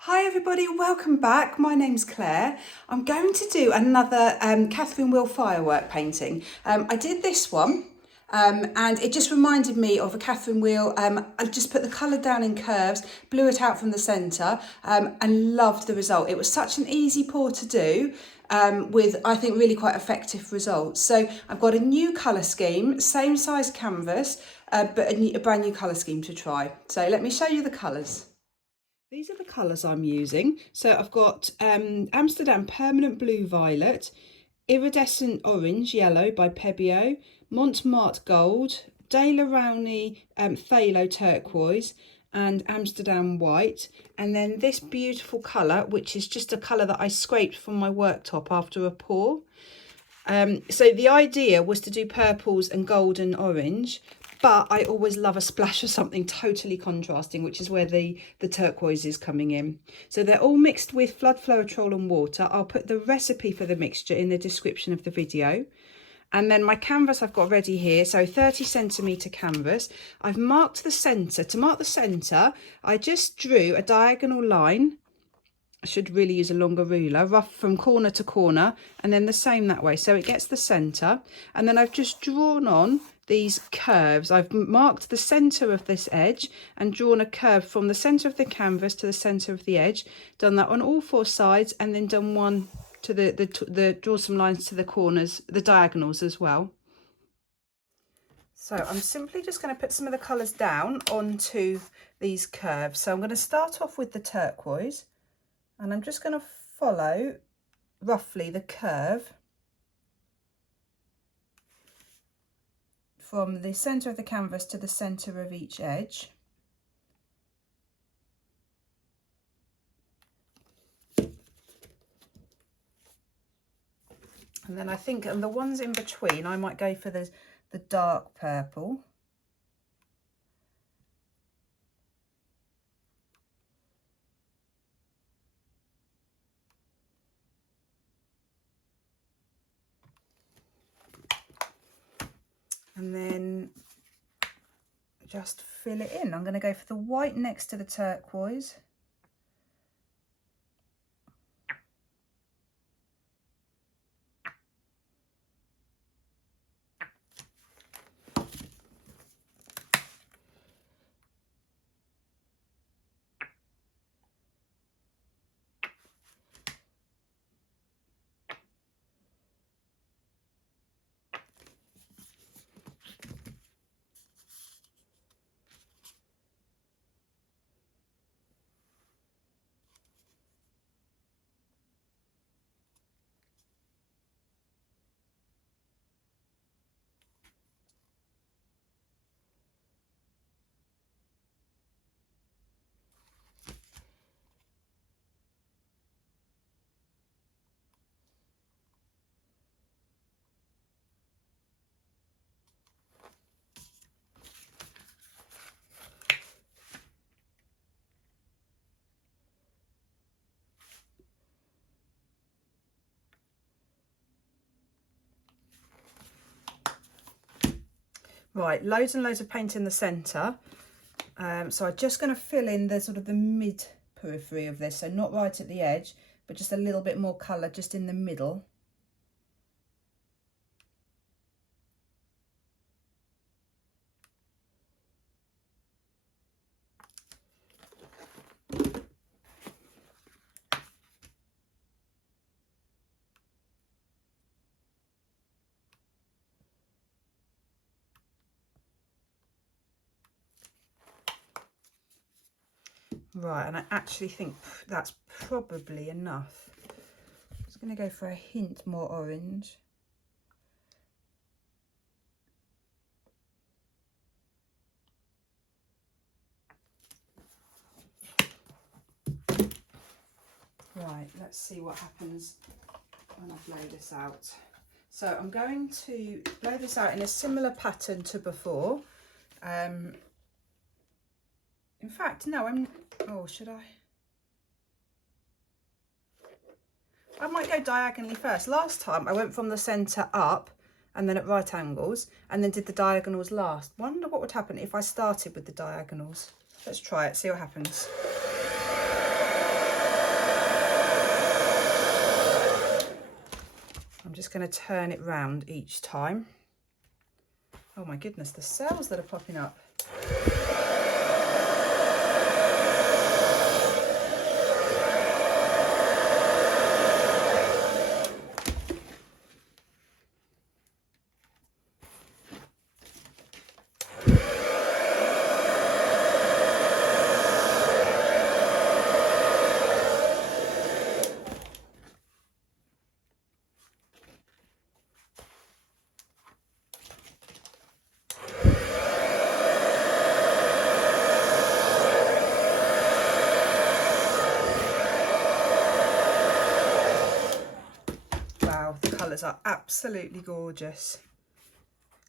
Hi everybody, welcome back. My name's Claire. I'm going to do another Catherine Wheel firework painting. I did this one and it just reminded me of a Catherine Wheel. I just put the colour down in curves, blew it out from the centre and loved the result. It was such an easy pour to do with, I think, really quite effective results. So I've got a new colour scheme, same size canvas, but a brand new colour scheme to try. So let me show you the colours. These are the colours I'm using. So I've got Amsterdam Permanent Blue Violet, Iridescent Orange Yellow by Pebeo, Montmartre Gold, De La Rowney Phthalo Turquoise, and Amsterdam White. And then this beautiful colour, which is just a colour that I scraped from my worktop after a pour. So the idea was to do purples and gold and orange, but I always love a splash of something totally contrasting, which is where the turquoise is coming in. So they're all mixed with floetrol and water. I'll put the recipe for the mixture in the description of the video. And then my canvas I've got ready here, so 30cm canvas. I've marked the centre. To mark the centre, I just drew a diagonal line. I should really use a longer ruler, rough from corner to corner, and then the same that way, so it gets the centre. And then I've just drawn on these curves. I've marked the centre of this edge and drawn a curve from the centre of the canvas to the centre of the edge, done that on all four sides, and then done one to draw some lines to the corners, the diagonals as well. So I'm simply just going to put some of the colours down onto these curves. So I'm going to start off with the turquoise, and I'm just going to follow roughly the curve from the centre of the canvas to the centre of each edge. And then I think on the ones in between, I might go for the dark purple. And then just fill it in. I'm going to go for the white next to the turquoise. Right, loads and loads of paint in the centre. So I'm just going to fill in the sort of the mid periphery of this, so not right at the edge, but just a little bit more colour just in the middle. Right, and I actually think that's probably enough. I'm just going to go for a hint more orange. Right, let's see what happens when I blow this out. So I'm going to blow this out in a similar pattern to before. In fact, no, oh, should I? I might go diagonally first. Last time I went from the centre up and then at right angles and then did the diagonals last. Wonder what would happen if I started with the diagonals. Let's try it, see what happens. I'm just going to turn it round each time. Oh my goodness, the cells that are popping up. The colours are absolutely gorgeous.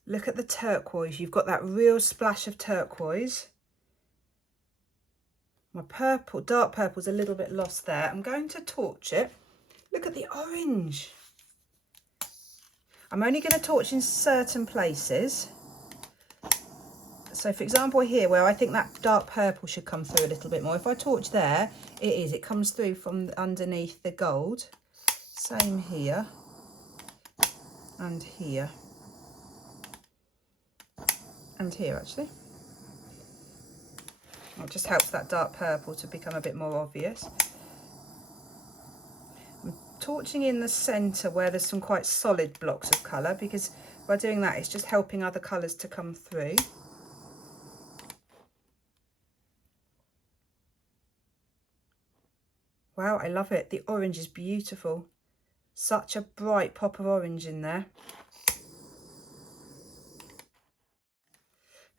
Look at the turquoise. You've got that real splash of turquoise. My purple, dark purple's a little bit lost there. I'm going to torch it. Look at the orange. I'm only going to torch in certain places. So for example here, where I think that dark purple should come through a little bit more. If I torch there, it comes through from underneath the gold. Same here. And here. And here actually. It just helps that dark purple to become a bit more obvious. I'm torching in the centre where there's some quite solid blocks of colour, because by doing that it's just helping other colours to come through. Wow, I love it. The orange is beautiful. Such a bright pop of orange in there.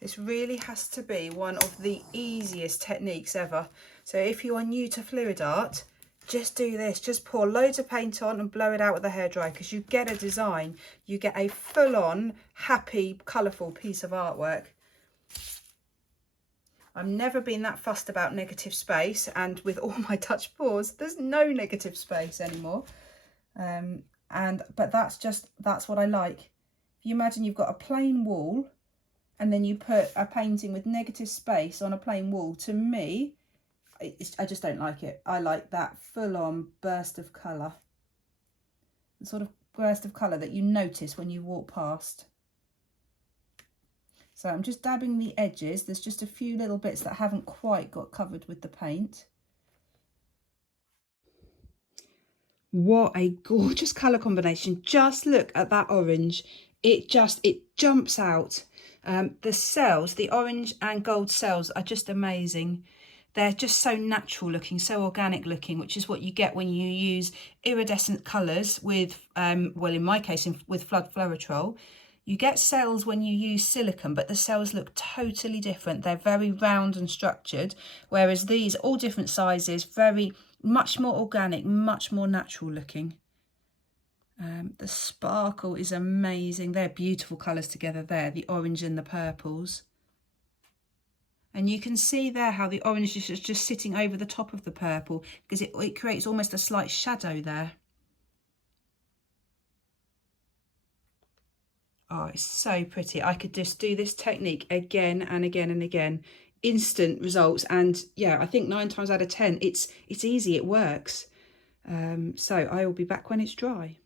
This really has to be one of the easiest techniques ever. So if you are new to fluid art, just do this. Just pour loads of paint on and blow it out with a hairdryer, because you get a design. You get a full-on, happy, colourful piece of artwork. I've never been that fussed about negative space, and with all my touch pours, there's no negative space anymore. But that's what I like. If you imagine you've got a plain wall and then you put a painting with negative space on a plain wall, to me, I just don't like it. I like that full-on burst of colour. The sort of burst of colour that you notice when you walk past. So I'm just dabbing the edges. There's just a few little bits that haven't quite got covered with the paint. What a gorgeous colour combination. Just look at that orange. It jumps out. The cells, the orange and gold cells, are just amazing. They're just so natural looking, so organic looking, which is what you get when you use iridescent colours with, well, in my case, with floetrol. You get cells when you use silicone, but the cells look totally different. They're very round and structured, whereas these, all different sizes, much more organic, much more natural looking. The sparkle is amazing. They're beautiful colours together there, the orange and the purples. And you can see there how the orange is just sitting over the top of the purple, because it creates almost a slight shadow there. Oh, it's so pretty. I could just do this technique again and again and again. Instant results, and yeah, I think 9 times out of 10 it's easy, it works. So I will be back when it's dry.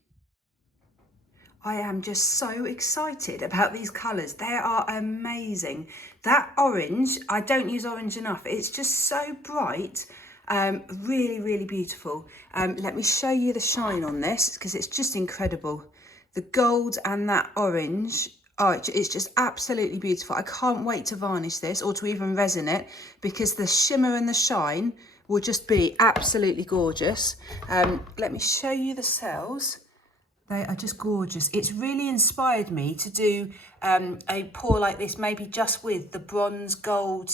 I am just so excited about these colours. They are amazing. That orange, I don't use orange enough. It's just so bright. Really, really beautiful. Let me show you the shine on this, because it's just incredible. The gold and that orange, oh, it's just absolutely beautiful. I can't wait to varnish this, or to even resin it, because the shimmer and the shine will just be absolutely gorgeous. Let me show you the cells. They are just gorgeous. It's really inspired me to do a pour like this, maybe just with the bronze, gold,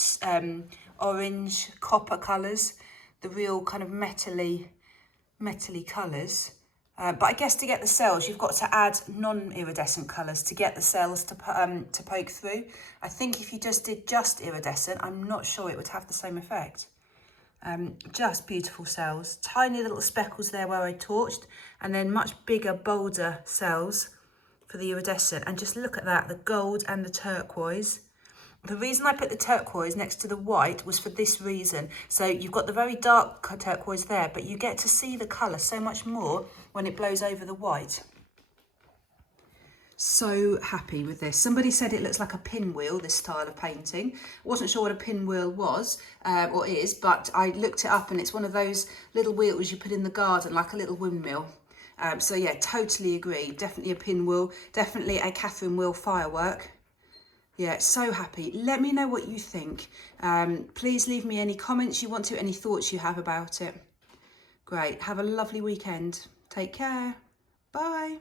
orange, copper colours, the real kind of metally colours. But I guess to get the cells, you've got to add non-iridescent colours to get the cells to poke through. I think if you just did just iridescent, I'm not sure it would have the same effect. Just beautiful cells, tiny little speckles there where I torched, and then much bigger, bolder cells for the iridescent. And just look at that, the gold and the turquoise. The reason I put the turquoise next to the white was for this reason. So you've got the very dark turquoise there, but you get to see the colour so much more when it blows over the white. So happy with this. Somebody said it looks like a pinwheel, this style of painting. I wasn't sure what a pinwheel was or is, but I looked it up and it's one of those little wheels you put in the garden, like a little windmill. So yeah, totally agree. Definitely a pinwheel, definitely a Catherine Wheel firework. Yeah, so happy. Let me know what you think. Please leave me any comments you want to, any thoughts you have about it. Great. Have a lovely weekend. Take care. Bye.